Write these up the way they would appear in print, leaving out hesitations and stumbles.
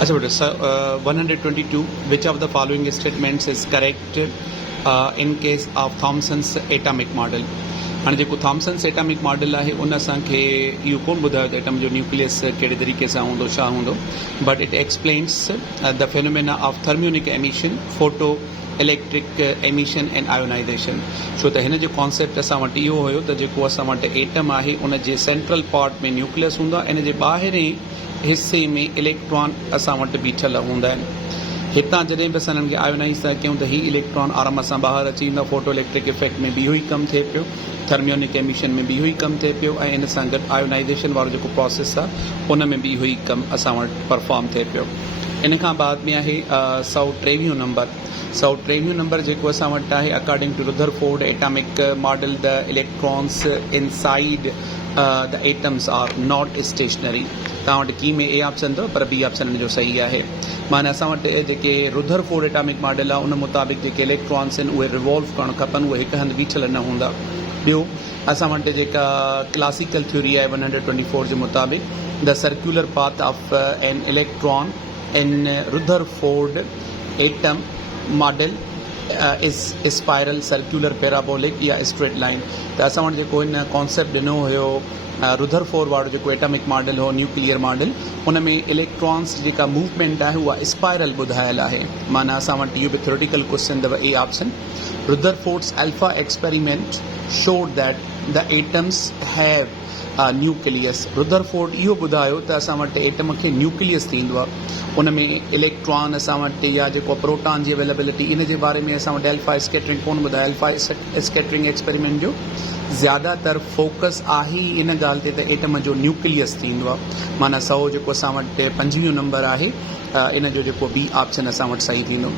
अच्छा बेटा, 122 which of the following statements is correct in case of Thomson's atomic model. हाँ जो Thomson's atomic model है उन असांखे इहो कोन ॿुधायो त एटम जो न्यूक्लियस कहिड़े तरीक़े सां हूंदो छा हूंदो, but it explains the phenomena of thermionic emission, photo electric emission and ionization. छो त हिन जो कॉन्सेप्ट असां वटि इहो हुयो त जेको असां वटि एटम आहे उन जे सेंट्रल पार्ट में न्यूक्लियस हूंदो आहे, इन जे ॿाहिरें हिस्से में इलेक्ट्रॉन असां वटि बीठल हूंदा आहिनि। हितां जॾहिं बि असां हिननि खे आयोनाइज़ था कयूं त ही इलेक्ट्रॉन आराम सां ॿाहिरि अची वेंदा, फोटो इलेक्ट्रिक इफेक्ट में बि इहो ई कमु थिए पियो, थर्म्योनिक एमिशन में बि इहो ई कमु थिए पियो, ऐं इन सां गॾु आयोनाइजेशन वारो जेको प्रोसेस आहे उन में बि इहो ई कमु असां वटि परफॉर्म थिए पियो। इन खां बाद में आहे 123 नंबर। 123 नंबर जेको असां वटि आहे, according to Rutherford atomic model the electrons inside the atoms are not stationary. तव्हां वटि की में ए ऑप्शन अथव, पर बी ऑप्शन जो सही आहे। माना असां वटि जेके रुदरफोर्ड एटॉमिक मॉडल आहे उन मुताबिक़ जेके इलेक्ट्रॉन्स आहिनि उहे रिवॉल्व करणु खपनि, उहे हिकु हंधि बीठल न हूंदा। ॿियो असां वटि जेका क्लासिकल थ्योरी आहे 124 जे मुताबिक़, the circular path of an electron in Rutherford atom model is spiral, circular, parabolic या स्ट्रेट लाइन। त असां वटि जेको हिन कॉन्सेप्ट ॾिनो हुयो रुदरफोर्ड वारो जेको एटॉमिक मॉडल हो, न्यूक्लियर मॉडल, उन में इलेक्ट्रॉन्स जेका मूवमेंट आहे उहा स्पाइरल ॿुधायल आहे। माना असां वटि इहो बि थ्योरेटिकल क्वेश्चन अथव, a option. Rutherford's alpha experiment showed that the atoms have a nucleus। Rutherford इहो ॿुधायो त असां वटि एटम खे न्यूक्लियस थींदो आहे, उन में इलेक्ट्रॉन असां वटि या जेको प्रोटॉन जी अवेलेबिलिटी, इन जे बारे में असां वटि अल्फा स्कैटरिंग कोन ॿुधायो। अल्फा स्कैटरिंग एक्सपेरिमेंट जो ज़्यादातर फोकस आहे ई इन ॻाल्हि ते त एटम जो न्यूक्लियस थींदो आहे। माना 100 जेको असां वटि 25 नंबर आहे, इन जो जेको बी ऑप्शन असां वटि सही थींदो।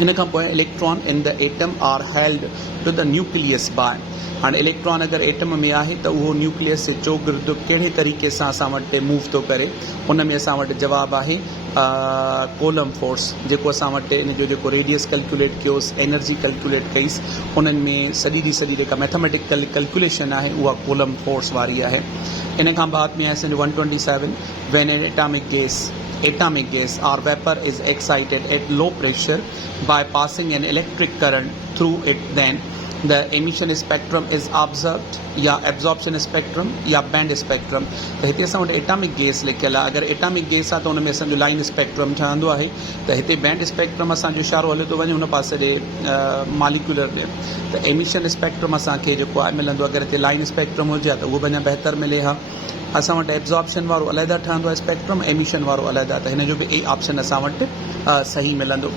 इन खां पोइ electron in the atom are held to the nucleus by. हाणे इलेक्ट्रॉन अगरि एटम में आहे त उहो न्यूक्लियस जे चोगिर्द कहिड़े तरीक़े सां असां वटि मूव थो करे, उन में असां वटि जवाबु आहे कोलम फोर्स। जेको असां वटि इन जो जेको रेडियस कैलकुलेट कयोसि, एनर्जी कैलकुलेट कईसि, उन्हनि में सॼी जी सॼी जेका मैथमेटिकल कैलकुलेशन आहे उहा कोलम फोर्स वारी आहे। इन खां बाद में आहे असांजो 127, when an atomic gas or vapor is excited at low pressure by passing an electric current through it, then the emission spectrum is observed या absorption spectrum या band spectrum। त हिते असां वटि एटॉमिक गैस लिखियल आहे। अगरि एटॉमिक गैस आहे त उन में असांजो लाइन स्पेक्ट्रम ठहंदो आहे, त हिते बैंड स्पेक्ट्रम असांजो इशारो हले थो वञे हुन पासे ॾे मॉलिक्यूलर ॾे। त एमिशन स्पेक्ट्रम असांखे जेको आहे मिलंदो, अगरि हिते लाइन स्पेक्ट्रम हुजे त उहो अञा बहितर मिले हा। असां वटि एब्जॉर्प्शन वारो अलहदा ठहंदो आहे स्पेक्ट्रम, एमिशन वारो अलहदा, त हिन जो बि ए ऑप्शन असां वटि सही मिलंदो।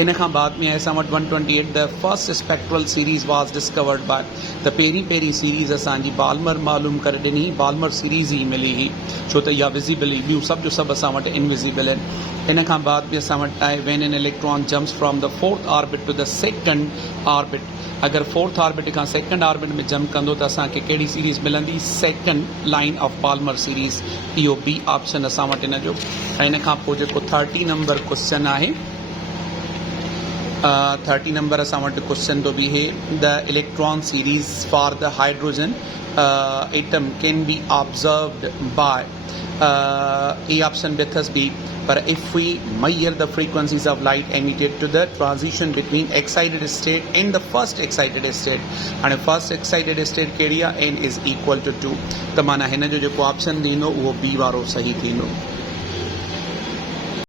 इन खां बाद में असां वटि 128, the first spectral series was discovered by. त पहिरीं सीरीज़ असांजी बाल्मर मालूम करे ॾिनी, बाल्मर सीरीज़ ई मिली हुई, छो त इहा विज़िबल हुई, ॿियूं सभु जो सभु असां वटि इनविज़िबल आहिनि। इन खां बाद बि असां वटि आहे when an electron jumps from the 4th orbit to the 2nd orbit. अगरि 4th ऑर्बिट खां 2nd ऑर्बिट में जंप कंदो त असांखे कहिड़ी सीरीज़ मिलंदी, 2nd line of Balmer series. इहो बी ऑप्शन असां वटि इन जो। ऐं इन खां पोइ जेको 30 नंबर क्वेश्चन आहे, 30 नंबर असां वटि क्वेश्चन थो बीहे, the electron series for the hydrogen atom can be observed by. A option बि अथसि बी, पर if we measure the frequencies of light emitted to the transition between excited state and the first excited state। हाणे first excited state कहिड़ी आहे, n is equal to 2। त माना हिन जो जेको ऑप्शन ॾींदो उहो बी वारो सही थींदो।